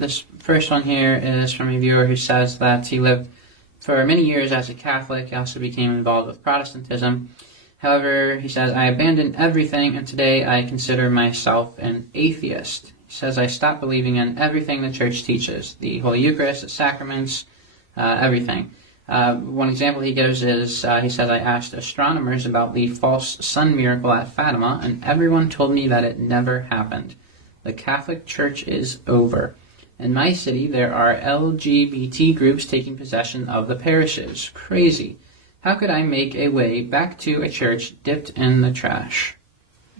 This first one here is from a viewer who says that he lived for many years as a Catholic. He also became involved with Protestantism. However, he says, I abandoned everything, and today I consider myself an atheist. He says, I stopped believing in everything the Church teaches, the Holy Eucharist, the sacraments, everything. One example he gives is, he says, I asked astronomers about the false sun miracle at Fatima, and everyone told me that it never happened. The Catholic Church is over. In my city, there are LGBT groups taking possession of the parishes. Crazy. How could I make a way back to a church dipped in the trash?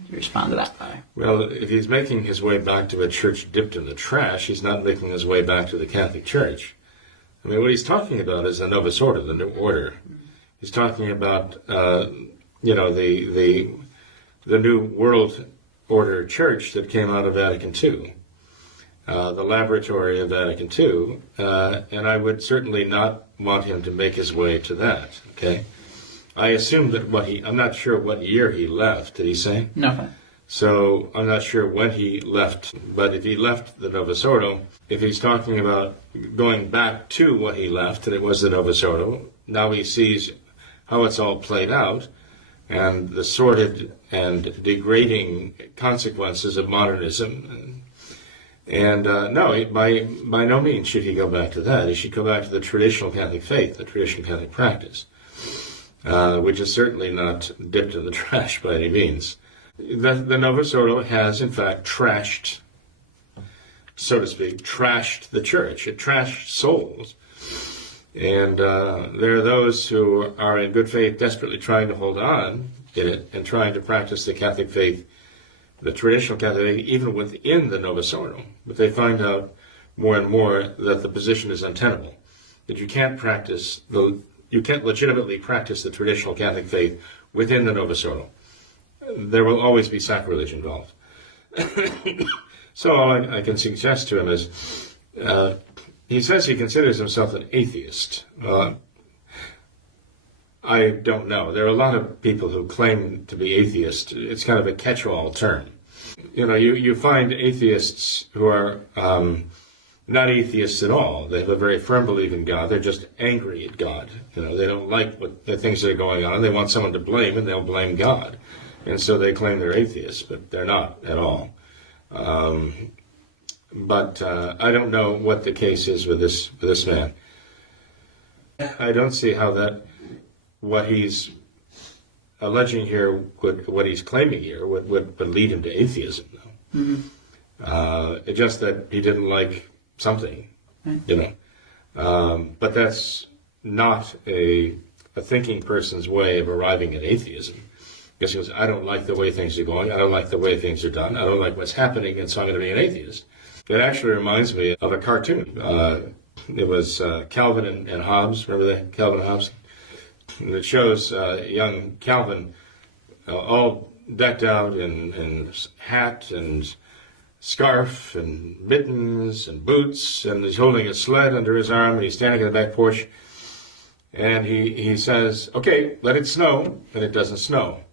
Do you respond to that, Father? Well, if he's making his way back to a church dipped in the trash, he's not making his way back to the Catholic Church. I mean, what he's talking about is the Novus Ordo, the new order. He's talking about, the new world order church that came out of Vatican II, the laboratory of Vatican II, and I would certainly not want him to make his way to that, okay? I assume that I'm not sure what year he left, did he say? No. So I'm not sure when he left, but if he left the Novus Ordo, if he's talking about going back to what he left, and it was the Novus Ordo, now he sees how it's all played out, and the sordid and degrading consequences of modernism. And no, by no means should he go back to that. He should go back to the traditional Catholic faith, the traditional Catholic practice, which is certainly not dipped in the trash by any means. The Novus Ordo has, in fact, trashed, so to speak, trashed the church. It trashed souls. And there are those who are in good faith desperately trying to hold on in it and trying to practice the Catholic faith, the traditional Catholic faith, even within the Novus Ordo. But they find out more and more that the position is untenable, that you can't legitimately practice the traditional Catholic faith within the Novus Ordo. There will always be sacrilege involved. So all I can suggest to him is, he says he considers himself an atheist. I don't know. There are a lot of people who claim to be atheist. It's kind of a catch-all term. You find atheists who are not atheists at all. They have a very firm belief in God. They're just angry at God. They don't like the things that are going on. They want someone to blame, and they'll blame God. And so they claim they're atheists, but they're not at all. But I don't know what the case is with this man. I don't see how what he's alleging here, what he's claiming here, would lead him to atheism. It's just that he didn't like something, But that's not a thinking person's way of arriving at atheism. Because he goes, I don't like the way things are going. I don't like the way things are done. I don't like what's happening, and so I'm going to be an atheist. It actually reminds me of a cartoon. It was Calvin and Hobbes. Remember that? Calvin and Hobbes? And it shows young Calvin all decked out in hat and scarf and mittens and boots, and he's holding a sled under his arm, and he's standing in the back porch. And he says, okay, let it snow, and it doesn't snow.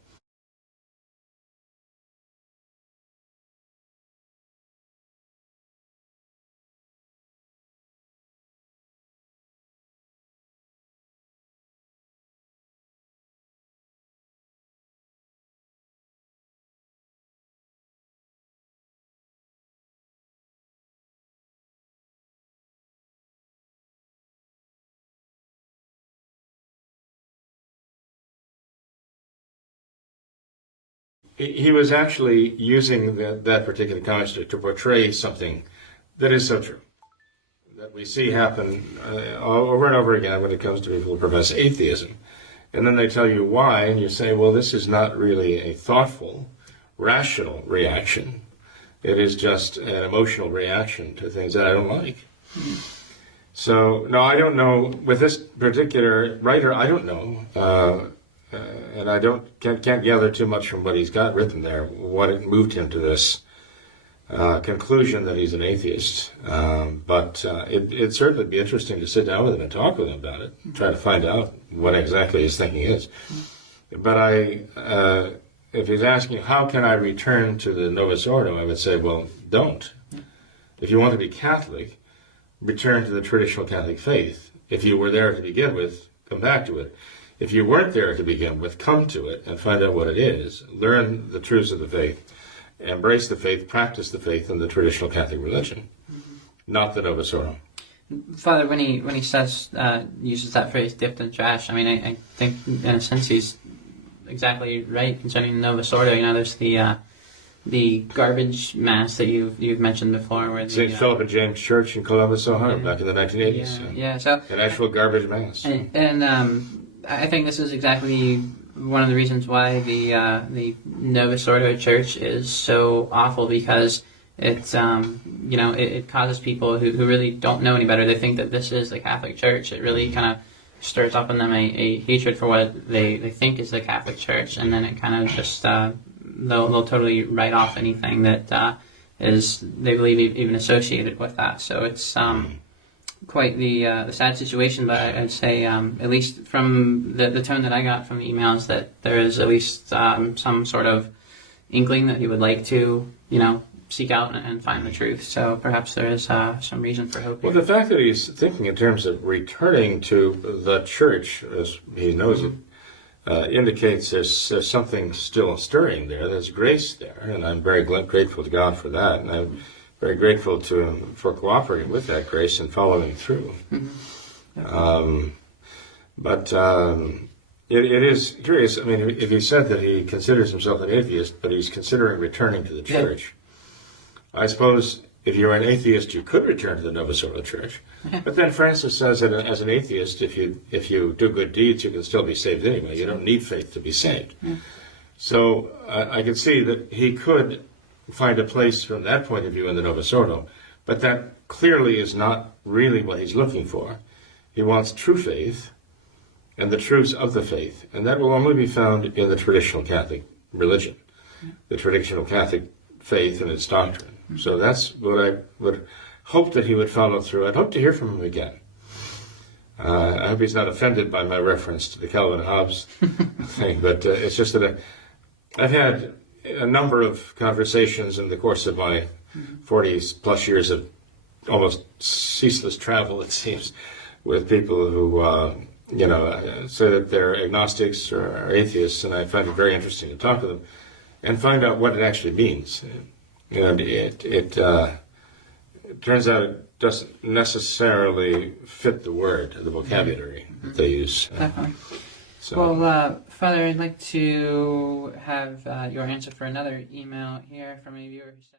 He was actually using that particular construct to portray something that is so true, that we see happen over and over again when it comes to people who profess atheism. And then they tell you why, and you say, well, this is not really a thoughtful, rational reaction. It is just an emotional reaction to things that I don't like. So, no, I don't know. With this particular writer, I don't know. And I can't gather too much from what he's got written there, what it moved him to this conclusion that he's an atheist. But it'd certainly be interesting to sit down with him and talk with him about it, try to find out what exactly his thinking is. But if he's asking, how can I return to the Novus Ordo, I would say, well, don't. If you want to be Catholic, return to the traditional Catholic faith. If you were there to begin with, come back to it. If you weren't there to begin with, come to it and find out what it is. Learn the truths of the faith. Embrace the faith, practice the faith in the traditional Catholic religion, not the Novus Ordo. Father, when he says, uses that phrase, dipped in trash, I mean, I think in a sense he's exactly right concerning the Novus Ordo. You know, there's the garbage mass that you've mentioned before, where St. Philip and James Church in Columbus, Ohio, back in the 1980s. So an actual garbage mass. And I think this is exactly one of the reasons why the Novus Ordo Church is so awful, because it's it causes people who really don't know any better. They think that this is the Catholic Church. It really kind of stirs up in them a hatred for what they think is the Catholic Church, and then it kind of just they'll totally write off anything that is they believe even associated with that. So it's quite the sad situation. But I'd say at least from the tone that I got from the emails, that there is at least some sort of inkling that he would like to seek out and find the truth. So perhaps there is some reason for hope. Well, the fact that he's thinking in terms of returning to the church, as he knows it, indicates there's something still stirring there. There's grace there, and I'm very grateful to God for that, and I'm very grateful to him for cooperating with that grace and following through. But it is curious. I mean, if he said that he considers himself an atheist, but he's considering returning to the church, I suppose if you're an atheist, you could return to the Novus Ordo Church. But then Francis says that as an atheist, if you do good deeds, you can still be saved anyway. You don't need faith to be saved. So I can see that he could find a place from that point of view in the Novus Ordo, but that clearly is not really what he's looking for. He wants true faith and the truths of the faith, and that will only be found in the traditional Catholic religion, the traditional Catholic faith and its doctrine. So that's what I would hope that he would follow through. I'd hope to hear from him again. I hope he's not offended by my reference to the Calvin Hobbes thing, but it's just that I've had a number of conversations in the course of my 40-plus years of almost ceaseless travel, it seems, with people who, say that they're agnostics or atheists, and I find it very interesting to talk to them and find out what it actually means. And it turns out it doesn't necessarily fit the word, the vocabulary that they use. Definitely. Well, Father, I'd like to have your answer for another email here from a viewer who said,